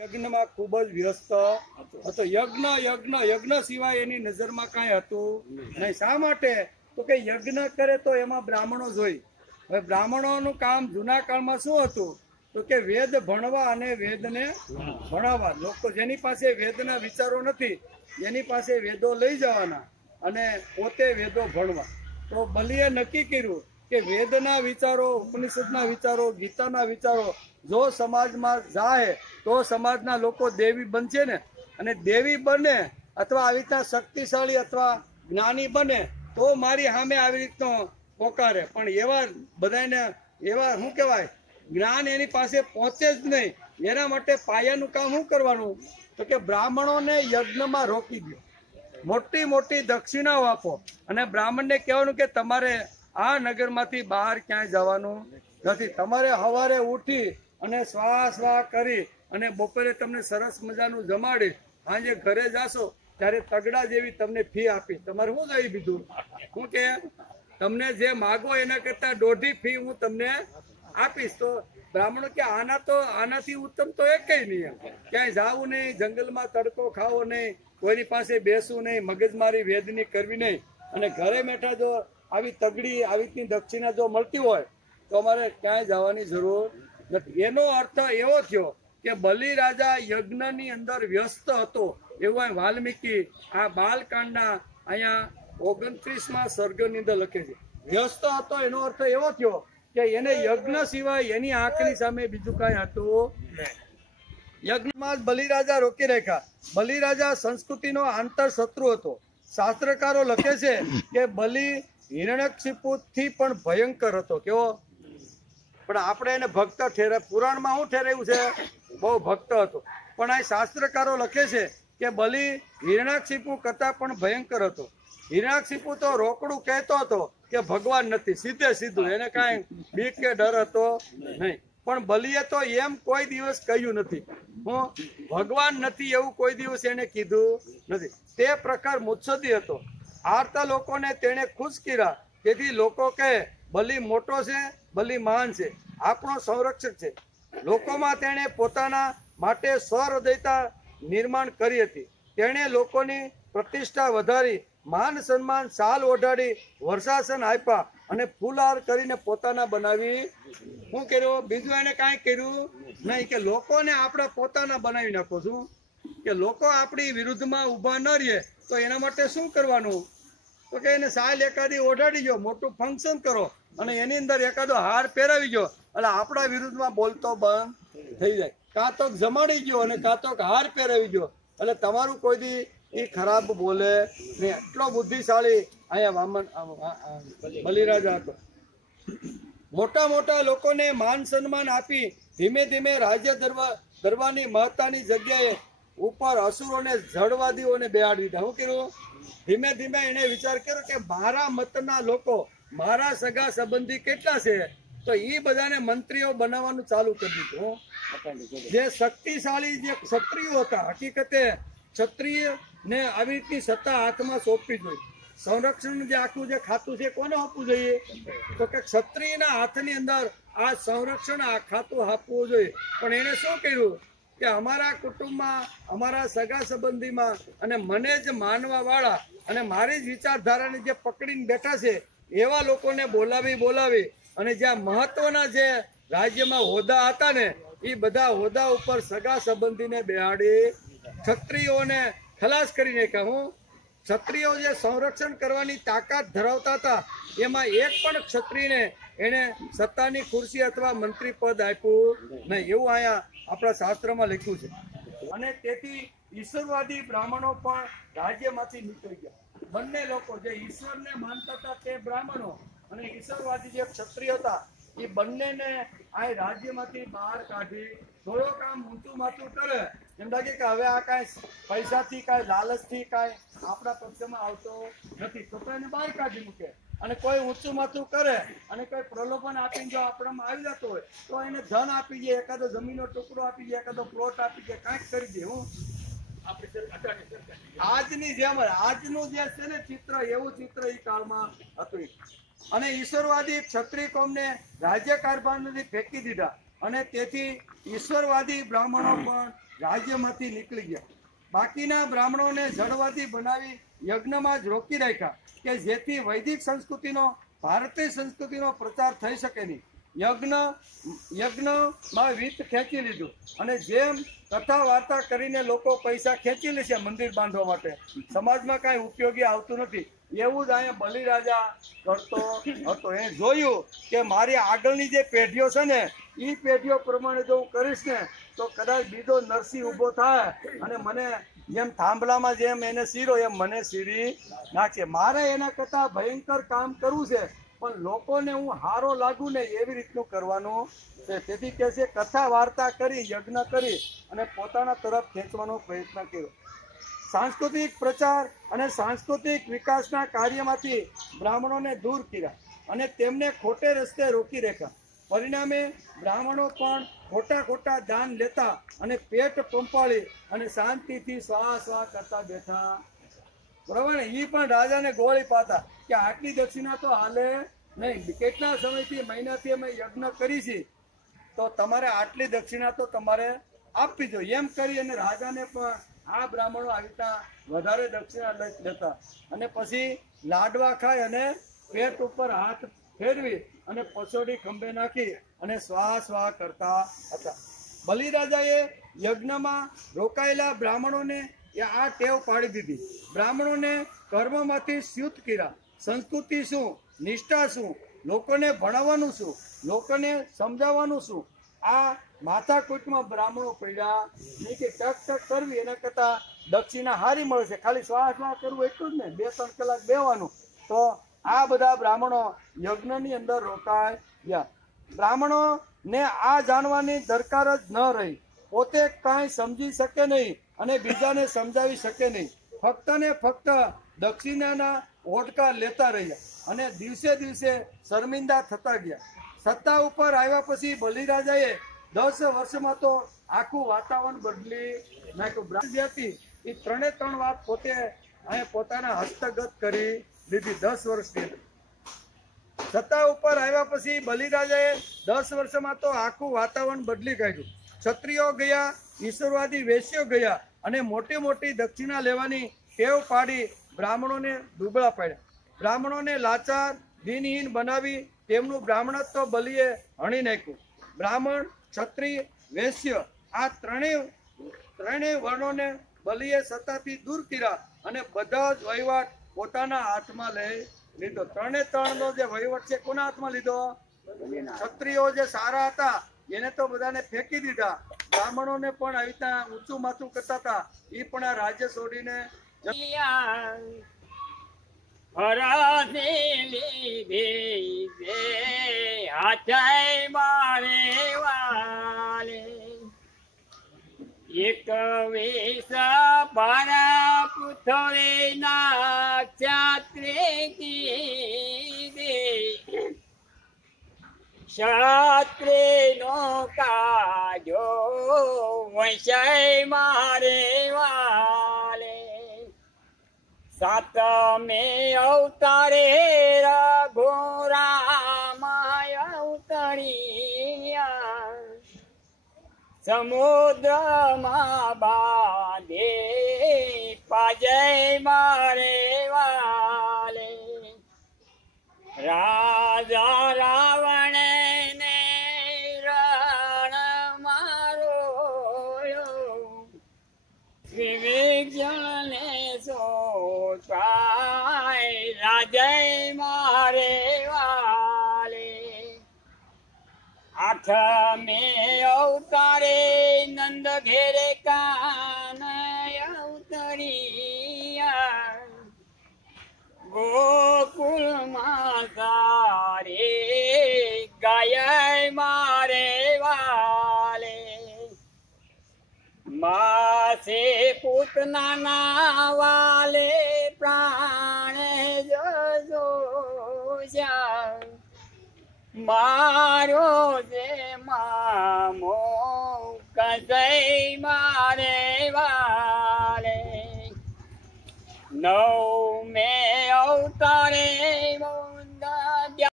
યજ્ઞમાં ખૂબ જ વ્યસ્ત હતો. યજ્ઞ સિવાય એની નજરમાં કાંઈ હતું નહીં. શા માટે? તો કે યજ્ઞ કરે તો એમાં બ્રાહ્મણો જોઈ. હવે બ્રાહ્મણોનું કામ જૂના કાળમાં શું હતું? તો કે વેદ ભણવા અને વેદને ભણાવવા. લોકો જેની પાસે વેદના વિચારો નથી એની પાસે વેદો લઈ જવાના અને પોતે વેદો ભણવા. તો બલિએ નક્કી કર્યું કે વેદના વિચારો, ઉપનિષદના વિચારો, ગીતાના વિચારો જો સમાજમાં જાય તો સમાજના લોકો દેવી બનશે ને. અને દેવી બને અથવા આવી રીતના શક્તિશાળી અથવા જ્ઞાની બને તો મારી સામે આવી રીતનો પોકારે. પણ એવા બધાને એવા શું કહેવાય, જ્ઞાન એની પાસે પહોંચે જ નહીં. એના માટે પાયાનું કામ શું કરવાનું? તો કે બ્રાહ્મણોને યજ્ઞમાં રોકી દો, મોટી મોટી દક્ષિણાઓ આપો અને બ્રાહ્મણને કહેવાનું કે તમારે આ નગરમાંથી બહાર ક્યાંય જવાનું નથી. તમારે સવારે ઉઠી અને સ્વા કરી અને બપોરે તમને સરસ મજાનું જમાડી સાંજે ઘરે જાશો ત્યારે તગડા જેવી તમને ફી આપીશ. તમારે શું થઈ બીજું? શું કે તમને જે માગો એના કરતા દોઢી ફી હું તમને આપીશ. તો બ્રાહ્મણો કે આનાથી ઉત્તમ તો એકય નહીં. ક્યાંય જાવું નહીં, જંગલમાં તડકો ખાવો નહીં, કોઈની પાસે બેસવું નહીં, મગજમારી વેદની કરવી નહીં, અને ઘરે બેઠા જો આવી તગડી આવી દક્ષિણા જો મળતી હોય તો અમારે ક્યાંય જવાની જરૂર નથી. એનો અર્થ એવો થયો કે બલિ રાજા યજ્ઞની અંદર વ્યસ્ત હતો. એવું વાલ્મીકી આ બાલકાંડના અહીંયા 29મા સર્ગની અંદર લખે છે. વ્યસ્ત હતો એનો અર્થ એવો થયો કે એને યજ્ઞ સિવાય એની આંખની સામે બીજું કાંઈ હતું. યજ્ઞમાં જ બલિરાજા રોકી રાખ્યા. બલિરાજા સંસ્કૃતિનો આંતર શત્રુ હતો. શાસ્ત્રકારો લખે છે કે બલિ હિરણ્યકશિપુથી પણ ભયંકર હતો. કેવો? પણ આપણે એને ભક્ત ઠેરાય. પુરાણમાં શું ઠેરાયું છે? બહુ ભક્ત હતો. પણ આ શાસ્ત્રકારો લખે છે કે બલિ હિરણ્યકશિપુ કરતા પણ ભયંકર હતો. હિરણ્યકશિપુ તો રોકડું કહેતો હતો કે ભગવાન નથી, સીધે સીધું. એને કાંઈ બીક કે ડર હતો નહીં. પણ બલિએ તો એમ કોઈ દિવસ કહ્યું નથી. હું ભગવાન નથી એવું કોઈ દિવસ એને કીધું નથી. તે પ્રકાર મુત્સદી હતો. આરતા લોકોને તેણે ખુશ કર્યા. તેથી લોકો કહે બલિ મોટો છે, બલિ મહાન છે, આપણો સંરક્ષક છે. લોકોમાં તેણે પોતાના માટે સ્વહૃદયતા નિર્માણ કરી હતી. તેણે લોકોની પ્રતિષ્ઠા વધારી, માન સન્માન, શાલ ઓઢાડી, વર્ષાસન આપ્યા અને ફૂલહાર કરીને પોતાના બનાવી. શું કર્યું? બીજું એને કાંઈ કર્યું નહીં. કે લોકોને આપણે પોતાના બનાવી નાખો છું. કે લોકો આપણી વિરુદ્ધમાં ઊભા ન રહીએ તો એના માટે શું કરવાનું? તો કે એને શાલ એકાદી ઓઢાડી ગયો, મોટું ફંક્શન કરો અને એની અંદર એકાદો હાર પહેરાવી ગયો એટલે આપણા વિરુદ્ધમાં બોલતો બંધ થઈ જાય. કાં તો જમાડી ગયો અને કાં તો હાર પહેરાવી ગયો એટલે તમારું કોઈ દી એ ખરાબ બોલે નહીં. એટલો બુદ્ધિશાળી અહીંયા બલિરાજા હતો. મોટા મોટા લોકોને માન સન્માન આપી ધીમે ધીમે રાજ્ય દરબારની મહત્તાની જગ્યાએ ઉપર અસુરોને જડવાદીઓને બેહાડી દીધા. શું કર્યું? ધીમે ધીમે એને વિચાર કર્યો કે મારા મતના લોકો, મારા સગા સંબંધી કેટલા છે તો એ બધાને મંત્રીઓ બનાવવાનું ચાલુ કરી દીધું. જે શક્તિશાળી જે ક્ષત્રિયો હતા, હકીકતે ક્ષત્રિય ને આવી રીતની સત્તા હાથમાં સોંપવી જોઈએ. સંરક્ષણ જે આખું જે ખાતું છે કોને આપવું જોઈએ? તો કે ક્ષત્રિયના હાથની અંદર આ સંરક્ષણ આ ખાતું આપવું જોઈએ. પણ એને શું કર્યું કે અમારા કુટુંબમાં, અમારા સગા સંબંધીમાં અને મને જ માનવા વાળા અને મારી જ વિચારધારાને જે પકડીને બેઠા છે એવા લોકોને બોલાવી અને જ્યાં મહત્વના જે રાજ્યમાં હોદ્દા હતા ને એ બધા હોદ્દા ઉપર સગા સંબંધીને બેહાડી ક્ષત્રિયોને ખલાસ કરી નાખ્યા. હું ક્ષત્રિયો જે સંરક્ષણ કરવાની તાકાત ધરાવતા હતા એમાં એક પણ ક્ષત્રિયને એને સત્તાની ખુરશી અથવા મંત્રી પદ આપ્યું નહીં. એવું અહીંયા આપણા શાસ્ત્રમાં લખ્યું છે. અને તેથી ઈશ્વરવાદી બ્રાહ્મણો પણ રાજ્યમાંથી નીકળી ગયા. બંને લોકો જે ઈશ્વરને માનતા હતા તે બ્રાહ્મણો અને ઈશ્વરવાદી જે ક્ષત્રિય હતા એ બંનેને આ રાજ્યમાંથી બહાર કાઢી થોડોક આમ ઊંચું માથું કરે એમ લાગે કે હવે આ કાંઈ પૈસાથી કાંઈ લાલચથી કાંઈ આપણા પક્ષમાં આવતો નથી તો એને બહાર કાઢી મૂકે. અને કોઈ ઊંચું માથું કરે અને કોઈ પ્રલોભન આપીને જો આપણામાં આવી જતો હોય તો એને ધન આપી દે, એકાદો જમીનનો ટુકડો આપી દે, એકાદો પ્લોટ આપી દે, કાંઈક કરી દે. હું આજની જેમ આજનું જે છે ને ચિત્ર એવું ચિત્ર એ કાળમાં હતું. અને ઈશ્વરવાદી ક્ષત્રિય કોમને રાજ્ય કારભારમાંથી ફેંકી દીધા. અને તેથી ઈશ્વરવાદી બ્રાહ્મણો પણ રાજ્યમાંથી નીકળી ગયા. બાકીના બ્રાહ્મણોને જડવાદી બનાવી યજ્ઞમાં જ રોકી રાખ્યા કે જેથી વૈદિક સંસ્કૃતિનો ભારતીય સંસ્કૃતિનો પ્રચાર થઈ શકે નહીં. યજ્ઞમાં વિત્ત ખેંચી લીધું અને જેમ કથા વાર્તા કરીને લોકો પૈસા ખેંચી લે છે મંદિર બાંધવા માટે, સમાજમાં કાંઈ ઉપયોગી આવતું નથી. એવું જ અહીંયા બલિરાજા કરતો હતો. એ જોયું કે મારી આગળની જે પેઢીઓ છે ને એ પેઢીઓ પ્રમાણે જો હું કરીશ ને તો કદાચ બીજો નરસિંહ ઊભો થાય અને મને જેમ થાંભલામાં જેમ એને સીરો એમ મને સીરી નાખે. મારે એના કરતાં ભયંકર કામ કરવું છે પણ લોકોને હું હારો લાગુ ને એવી રીતનું કરવાનું છે. તેથી કહે છે કથા વાર્તા કરી યજ્ઞ કરી અને પોતાના તરફ ખેંચવાનો પ્રયત્ન કર્યો. સાંસ્કૃતિક પ્રચાર અને સાંસ્કૃતિક વિકાસના કાર્યમાંથી બ્રાહ્મણોને દૂર કર્યા અને તેમને ખોટે રસ્તે રોકી રાખ્યા. પરિણામે બ્રાહ્મણો પણ ખોટા દાન લેતા અને પેટ પંપાળી અને શાંતિથી સ્વા કરતા બેઠા. બરાબર ને? એ પણ રાજાને ગોળી પાતા કે આટલી દક્ષિણા તો હાલે નહીં. કેટલા સમયથી મહિનાથી અમે યજ્ઞ કરી છે તો તમારે આટલી દક્ષિણા તો તમારે આપવી જોઈએ એમ કરી અને રાજાને પણ આ બ્રાહ્મણો આવી રીતના વધારે દક્ષિણા લેતા અને પછી લાડવા ખાય અને પેટ ઉપર હાથ ફેરવી અને પછોડી ખંભે નાખી અને સ્વા કરતા હતા. બલિરાજાએ યજ્ઞમાં રોકાયેલા બ્રાહ્મણોને આ ટેવ પાડી દીધી. બ્રાહ્મણોને કર્મમાંથી ચ્યુત કર્યા. સંસ્કૃતિ શું, નિષ્ઠા શું, લોકોને ભણાવવાનું શું, લોકોને સમજાવવાનું શું, આ માથાકૂટમાં બ્રાહ્મણો પડ્યા નહીં કે ટક કરવી એના કરતાં દક્ષિણા હારી મળે છે. ખાલી સ્વા કરવું એટલું જ ને, 2-3 કલાક બેવાનું. તો આ બધા બ્રાહ્મણો યજ્ઞની અંદર રોકાઈ ગયા. બ્રાહ્મણોને આ જાણવાની દરકાર જ ન રહી. પોતે કાંઈ સમજી શકે નહીં અને બીજાને સમજાવી શકે નહીં. ફક્ત ને ફક્ત દક્ષિણાના ઓડકાર લેતા રહ્યા અને દિવસે દિવસે શર્મિંદા થતા ગયા. સત્તા ઉપર આવ્યા પછી બલિરાજાએ 10 વર્ષમાં તો આખું વાતાવરણ બદલી નાખ્યું. બ્રાહ્મણ હતી એ 3 વાત પોતે અહીંયા પોતાના હસ્તગત કરી લીધી 10 વર્ષની અંદર. સત્તા ઉપર આવ્યા પછી બલિરાજાએ 10 વર્ષમાં તો આખું વાતાવરણ બદલી કાઢ્યું. ક્ષત્રિયો ગયા, ઈશ્વરવાદી વેશ્યો ગયા અને મોટી દક્ષિણા લેવાની ટેવ પાડી બ્રાહ્મણોને દુબળા પાડ્યા. બ્રાહ્મણોને લાચાર દિનહીન બનાવી તેમનું બ્રાહ્મણત્વ બલિએ હણી નાખ્યું. બ્રાહ્મણ, ક્ષત્રિય, વૈશ્ય આ ત્રણેય વર્ણોને બલિએ સત્તાથી દૂર કર્યા અને બધા જ વહીવટ પોતાના હાથમાં લઈ લીધો. 3નો જે વહીવટ છે કોના હાથમાં લીધો? ક્ષત્રિયો જે સારા હતા એને તો બધાને ફેંકી દીધા. બ્રાહ્મણોને પણ આવી રીતના ઊંચું માથું કરતા હતા એ પણ આ રાજ્ય છોડીને એક વેશ પારા પૃથ્વીના ક્ષત્રિયનો કાજો વંશય મારે વાલે. 7મે અવતારે રઘુરામ અવતરિયા. સમુદ્રમાં બાંધે પાજય મારે વાલે. રાજા રાવણ ને રણ મારો વિવેક ને સોચાય રાજય મારે વાલે. 8મે અવતારે નંદ ઘેરે કાન અવતરિયા. ગોકુળમાં સારે ગાય મારે વાલે. માસે પૂતના વાલે પ્રાણ જો મારો જે મામો કસય મારે વાલે. 9